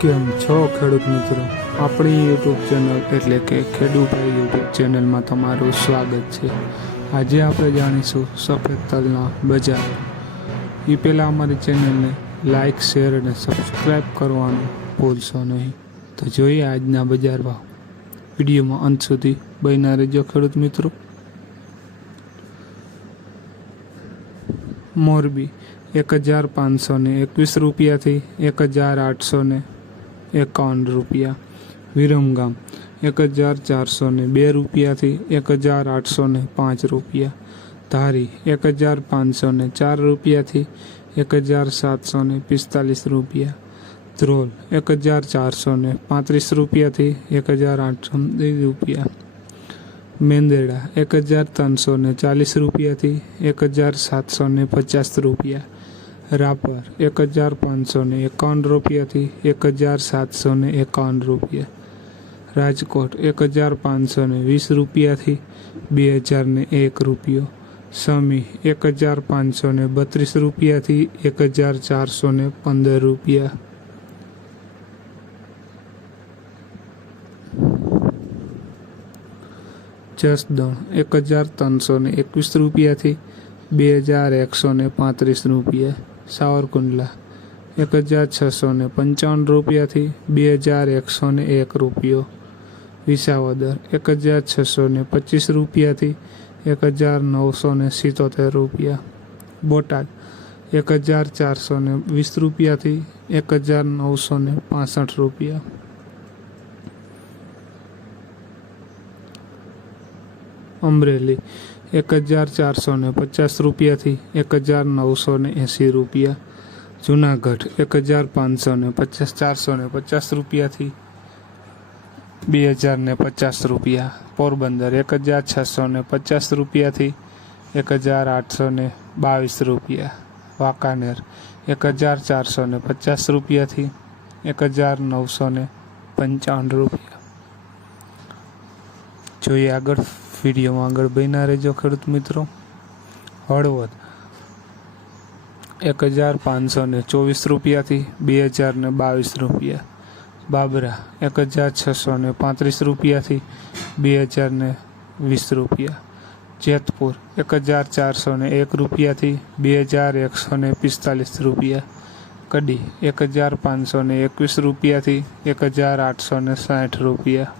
કેમ છો ખેડૂત મિત્રો, આપણી યુટ્યુબ ચેનલ એટલે કે ખેડૂભાઈ યુટ્યુબ ચેનલમાં તમારું સ્વાગત છે. આજે આપણે જાણીશું સફેદ તલના બજાર. એ પહેલાં અમારી ચેનલને લાઇક શેર અને સબસ્ક્રાઈબ કરવાનું ભૂલશો નહીં. તો જોઈએ આજના બજાર ભાવ. વિડીયોમાં અંત સુધી બન્યા રહેજો ખેડૂત મિત્રો. મોરબી એક હજાર પાંચસો એકવીસ રૂપિયાથી એક હજાર આઠસો ને એકાવન રૂપિયા. વિરમગામ, એક હજાર ચારસો ને બે રૂપિયાથી એક હજાર આઠસો ને પાંચ રૂપિયા. ધારી, એક હજાર પાંચસો ને ચાર રૂપિયાથી એક હજાર સાતસો ને પિસ્તાલીસ રૂપિયા. ધ્રોલ, એક હજાર ચારસો ને પાંત્રીસ રૂપિયાથી એક હજાર આઠસો રૂપિયા. મેંદેડા, એક હજાર ત્રણસો ને ચાલીસ રૂપિયાથી એક હજાર સાતસો ને પચાસ રૂપિયા. રાપર એક હજાર પાંચસો ને એકાવન રૂપિયાથી એક હજાર સાતસો ને એકાવન રૂપિયા. રાજકોટ એક હજાર પાંચસો ને વીસ રૂપિયાથી બે હજાર ને એક રૂપિયો. સમી એક હજાર પાંચસો ને બત્રીસ રૂપિયાથી એક હજાર ચારસો ને પંદર રૂપિયા. જસદણ એક હજાર ત્રણસો ને એકવીસ રૂપિયાથી બે હજાર એકસો ને પાંત્રીસ રૂપિયા. સાવરકુંડલા. એક હજાર છસો ને પંચાવન રૂપિયાથી બે હજાર એકસો ને એક રૂપિયો. વિસાવદર, એક હજાર છસો ને પચીસ રૂપિયાથી એક હજાર નવસો ને સિત્તોતેર રૂપિયા. બોટાદ, એક હજાર ચારસો ને વીસ રૂપિયાથી એક હજાર નવસો ને પાસઠ રૂપિયા. અમરેલી. એક હજાર ચારસો ને પચાસ રૂપિયાથી એક હજાર નવસો ને એંસી રૂપિયા. જુનાગઢ, એક હજાર પાંચસો ને પચાસ, ચારસો ને પચાસ રૂપિયાથી બે હજાર ને પચાસ રૂપિયા. પોરબંદર, એક હજાર છસો ને પચાસ રૂપિયાથી એક હજાર આઠસો ને બાવીસ રૂપિયા. વાંકાનેર, એક હજાર ચારસો ને પચાસ રૂપિયાથી એક હજાર નવસો ને પંચાવન રૂપિયા. જોઈએ આગળ. વિડીયોમાં આગળ બન્યા રહેજો, ખેડૂત મિત્રો. હળવદ. એક હજાર પાંચસો ને ચોવીસ રૂપિયાથી બે હજાર ને બાવીસ રૂપિયા. બાબરા. એક હજાર છસો ને પાંત્રીસ રૂપિયાથી બે હજાર ને વીસ રૂપિયા. જેતપુર. એક હજાર ચારસો ને એક રૂપિયાથી બે હજાર એકસો ને પિસ્તાલીસ રૂપિયા. કડી. એક હજાર પાંચસો ને એકવીસ રૂપિયાથી એક હજાર આઠસો ને સાઠ રૂપિયા.